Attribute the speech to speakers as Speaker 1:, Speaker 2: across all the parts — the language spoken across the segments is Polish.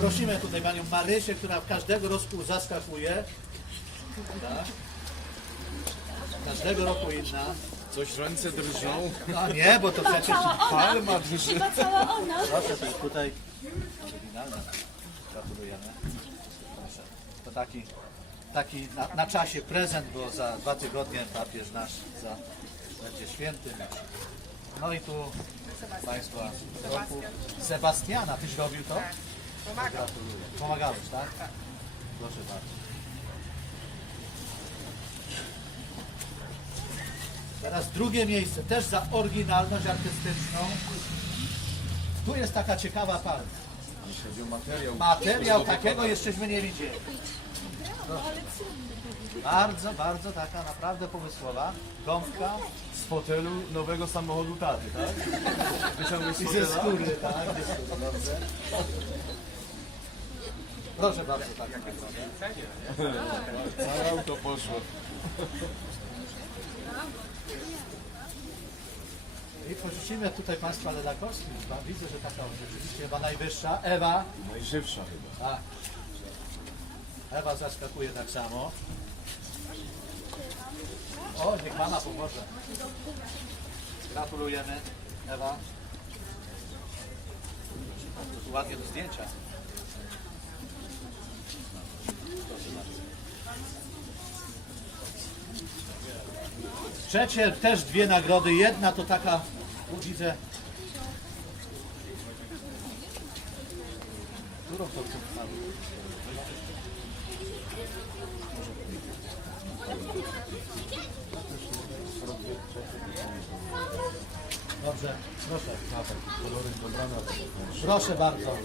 Speaker 1: Prosimy tutaj panią Marysię, która w każdego roku zaskakuje. Tak. Każdego roku inna.
Speaker 2: Coś ręce drżą.
Speaker 1: A nie, bo to przecież
Speaker 2: Palma drży.
Speaker 3: Chyba cała ona.
Speaker 1: Proszę, to jest tutaj oryginalne. Gratulujemy. Proszę. To taki, taki na, na czasie prezent, bo za dwa tygodnie papież nasz za, będzie święty. No i tu Państwa roku. Sebastiana, Tyś robił to? Pomagałeś, tak? Proszę bardzo. Teraz drugie miejsce, też za oryginalność artystyczną. Tu jest taka ciekawa palma.
Speaker 2: Jeśli chodzi o materiał.
Speaker 1: Materiał takiego jeszcześmy nie widzieli. Bardzo, bardzo taka naprawdę pomysłowa. Gąbka
Speaker 2: Z fotelu nowego samochodu taty, tak? Wyciągłeś z
Speaker 1: i ze
Speaker 2: fotela?
Speaker 1: skóry, tak? ze skóry, Dobrze. Proszę bardzo, tak.
Speaker 2: Całe auto poszło.
Speaker 1: I porzucimy tutaj Państwa Ledakowskich. Widzę, że taka rzeczywiście chyba najwyższa. Ewa.
Speaker 2: Najżywsza chyba.
Speaker 1: Tak. Ewa zaskakuje tak samo. O, niech Pana pomoże. Gratulujemy, Ewa. Ładnie do zdjęcia. Trzecie też dwie nagrody. Jedna to taka, widzę, którą to? Dobrze, proszę. Proszę bardzo.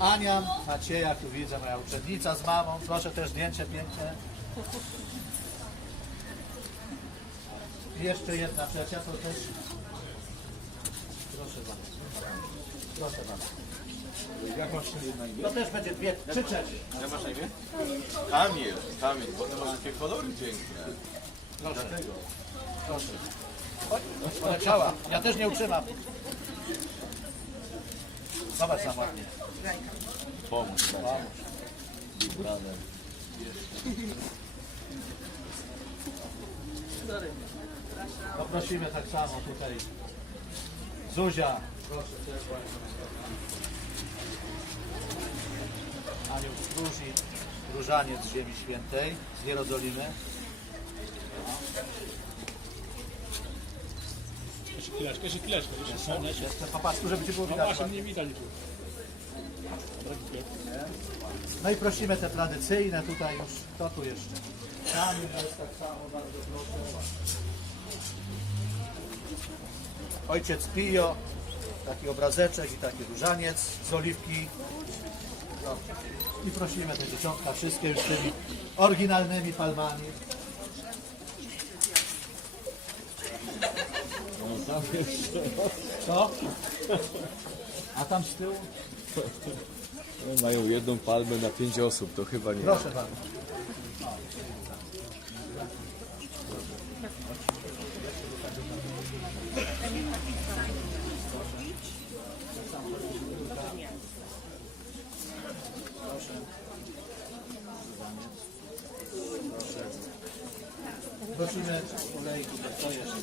Speaker 1: Ania, Macieja, tu widzę, moja uczennica z mamą. Proszę też zdjęcie piękne. Jeszcze jedna trzecia, to też. Proszę bardzo. Proszę bardzo.
Speaker 2: Jak masz na imię?
Speaker 1: To też będzie dwie, trzy trzecie.
Speaker 2: Jak masz na imię? Kamil. Kamil, bo ty masz takie kolory piękne.
Speaker 1: Proszę. Proszę. Poleciała. Ja też nie utrzymam. Zobacz sam ładnie.
Speaker 2: Pomóż.
Speaker 1: Pomóż.
Speaker 2: Big brother.
Speaker 1: Poprosimy tak samo tutaj. Zuzia. Proszę Różaniec Ziemi Świętej z Jerozolimy.
Speaker 4: Jeszcze chwileczkę, jeszcze chwileczkę, jeszcze
Speaker 1: żeby Cię było
Speaker 4: No
Speaker 1: widać.
Speaker 4: właśnie, widać tu.
Speaker 1: No i prosimy te tradycyjne tutaj już. Kto tu jeszcze? Kamil jest tak samo, bardzo proszę. Ojciec Pio, taki obrazeczek i taki różaniec z oliwki. No. I prosimy te dzieciątka wszystkie już tymi oryginalnymi palmami. Co? A tam z tyłu?
Speaker 2: Mają jedną palmę na pięć osób, to chyba nie.
Speaker 1: Proszę bardzo. Prosimy olejki, to jeszcze.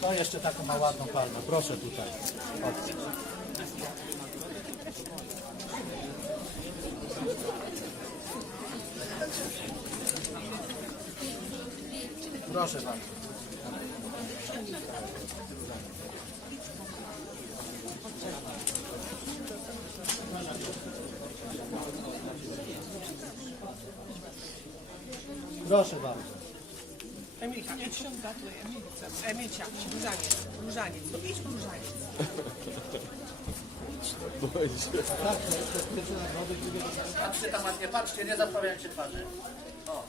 Speaker 1: To jeszcze taką ma ładną palmę. Proszę tutaj. Chodź. Proszę bardzo. Proszę bardzo.
Speaker 5: Emilka, idź. Emilcia, różaniec, różaniec. No idź różaniec.
Speaker 1: Tak, to jest bezpieczne nagrody, drugie to Patrzcie tam ładnie, patrzcie, nie zaprawiajcie twarzy. O.